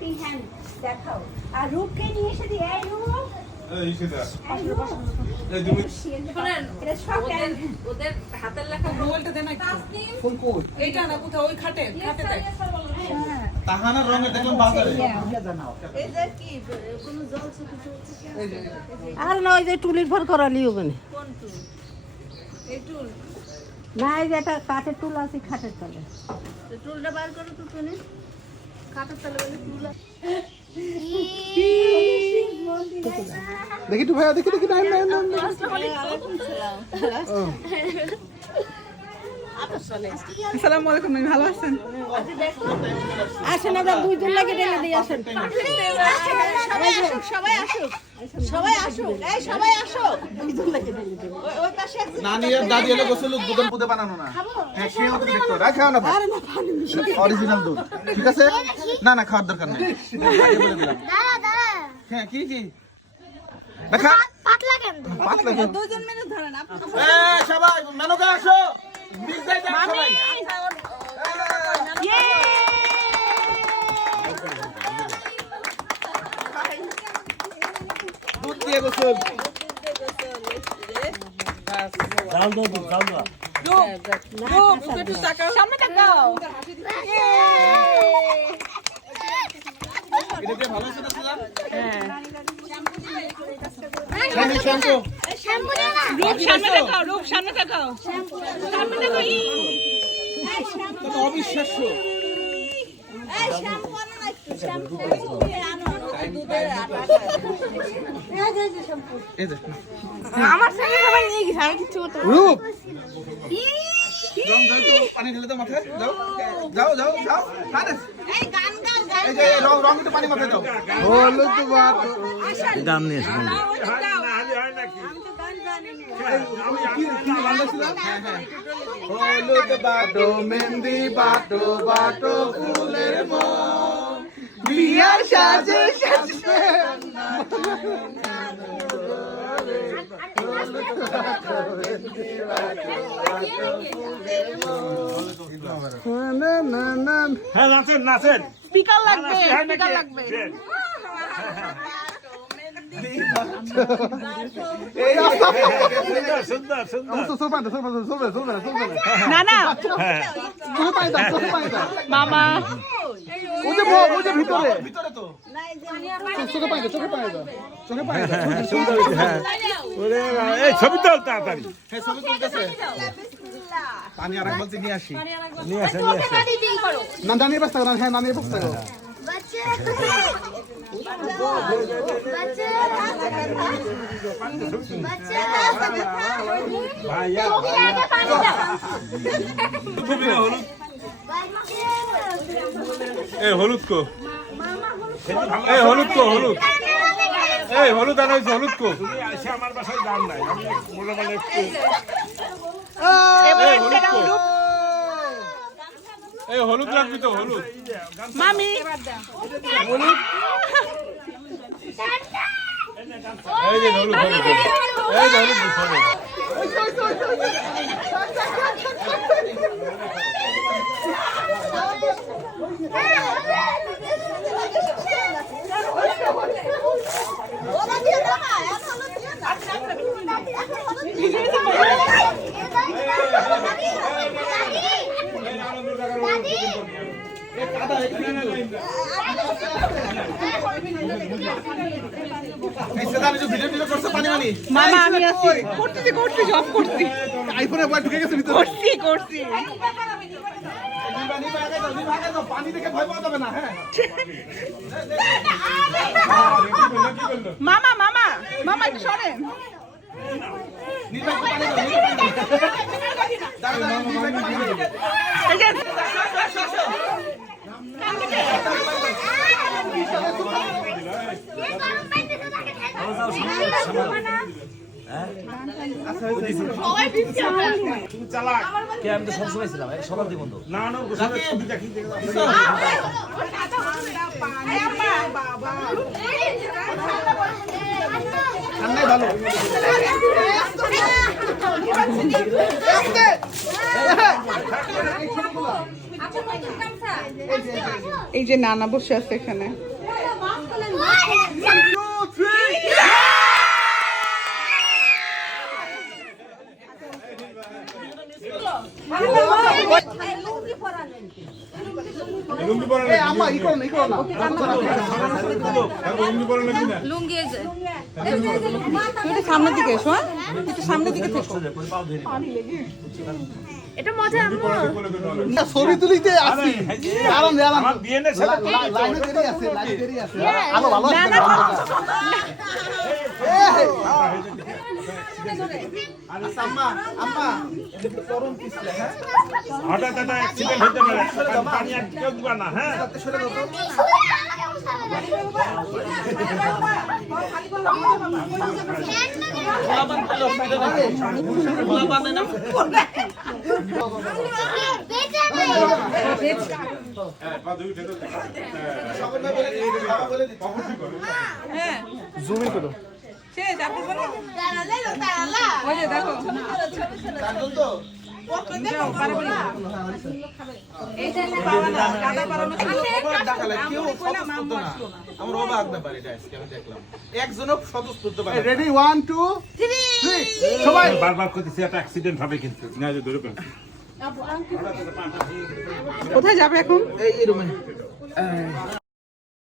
Helping hand দেখাও। আর রূপকে নিয়ে এসে দিই। এই রূপ, ওদের হাতের লেখা মোবাইলটা দেন একটু। এইটা না কোথাও ওই খাটে দেখ। তাহানার রঙের দেখলাম বাজারে। এদের কি কোনো জল ছোট চলছে কি? আর না ওই যে টুলির ফর করালি ওখানে কোন টুল? এই টুল। না এই যে একটা কাঠের টুল আছে খাটের তলে। টুলটা বার করো তো তুমি। কাটার তলে বলে টুল আছে। দেখি তো ভাইয়া, দেখি নাই। আসসালামু আলাইকুম, ভালো আছেন? আসেন আমরা দুইজন লাগে ঢেলে দিয়ে আসেন। সবাই আসুক। এই সবাই আসো। দুইজন লাগে ঢেলে দিয়ে। ওই পাশে নানি আর দাদি এলে গোসল দুধন পুদে বানানো না। হ্যাঁ, সে ওকে দেখতে হবে। খাও না ভাই, অরিজিনাল দুধ। ঠিক আছে, না খাওয়ার দরকার নেই। আগে বলে দিলাম। হ্যাঁ, কি দেখা পাতলা কেন? দুইজন মিলে ধরেন আপনি। সবাই মেনকা আসো। মিস যাই যাক সবাই। দুধ দিয়ে গোসল। একটু তাকাও, সামনে তাকাও। এটা দিয়ে ভালো আছে না ছিলাম? শ্যাম্পু রূপ সামনে তাকাও, রূপ সামনে তাকাও। সামনে তাকাও। তো অবিশ্বাস্য। এই শ্যাম্পু আনো না একটু। শ্যাম্পু আনো। এই যে আমার সঙ্গে সবাই নিয়ে গেছে আমি কিছু করতে রূপ রং দাও তো, পানি ঢেলে দাও মাথায়। যাও আরে এই গান গাও, গান এই যে রং একটু পানি মাথায় দাও। হলুদ বাট দাম নিয়ে এসে কি গানটা ছিল? হ্যাঁ। হলুদ বাটো মেহেন্দি বাটো ফুলের মন বিয়ার সাজে সাজবে হ্যাঁ, নাচেন। স্পিকার লাগবে, স্পিকার লাগবে। না মামা ভিতরে তো এই ছবি তোল তাড়াতাড়ি। হ্যাঁ, ছবি তুলতেছে। পানি আর এক বলতে নিয়ে আসি। না দানির বস্তা করো। হ্যাঁ, দানির বস্তা করো। হলুদ কো, হলুদ আনা হয়েছে। হলুদ কো আমার বাসায় দাম নাই, আমি মোটামুটি একটু হলুদ লাগবে তো। হলুদ মামি হলুদ, এই যে হলুদ এই যে হলুদ। মামা আমি আছি, করছি সব করছি। আইফোনে ঢুকে গেছে ভিতরে। করছি পানি দেখে ভয় পাওয়া যাবে না। হ্যাঁ, মামা একটু সরেন। আমি তো সবসময় ছিলাম সকাল দিয়ে বন্ধু না ছবি দেখি। ঠান্ডায় ভালো। এই যে নানা বসে আছে এখানে। লুঙ্গি পরে এই আম্মা ই করো না লুঙ্গি পরে নাকি না লুঙ্গি এই যে তুই একটু সামনের দিকে এসো হ্যাঁ একটু সামনের দিকে থেকো এটা মজা আম্মু না ছবি তুলিতে আসি আরাম রে আরাম আমার বিয়েনের সাথে লাইনে দেরি আছে আলো ভালো আছে আচ্ছা, আম্মা আম্মা একটু গরম পিছলে হ্যাঁ হঠাৎ একটা অ্যাক্সিডেন্ট হতে পারে পানি আর কেউ দিবা না হ্যাঁ সরে দাও তো পা দুই উঠে তো জুম ইন করো শেষ আপনি বলেন তারালা ওই যে দেখো কাজল তো এইটা না পাওয়া না কাদা পারানো দেখালে কেউ স্বতঃস্ফূর্ত না আমার অবাক ব্যাপার এটা আজকে আমি দেখলাম একজনও স্বতঃস্ফূর্ত পারে রেডি 1 2 3 সবাই বারবার করতেছি একটা অ্যাক্সিডেন্ট হবে কিন্তু না যে ধরে পেন কোথায় যাবে এখন এই রুমে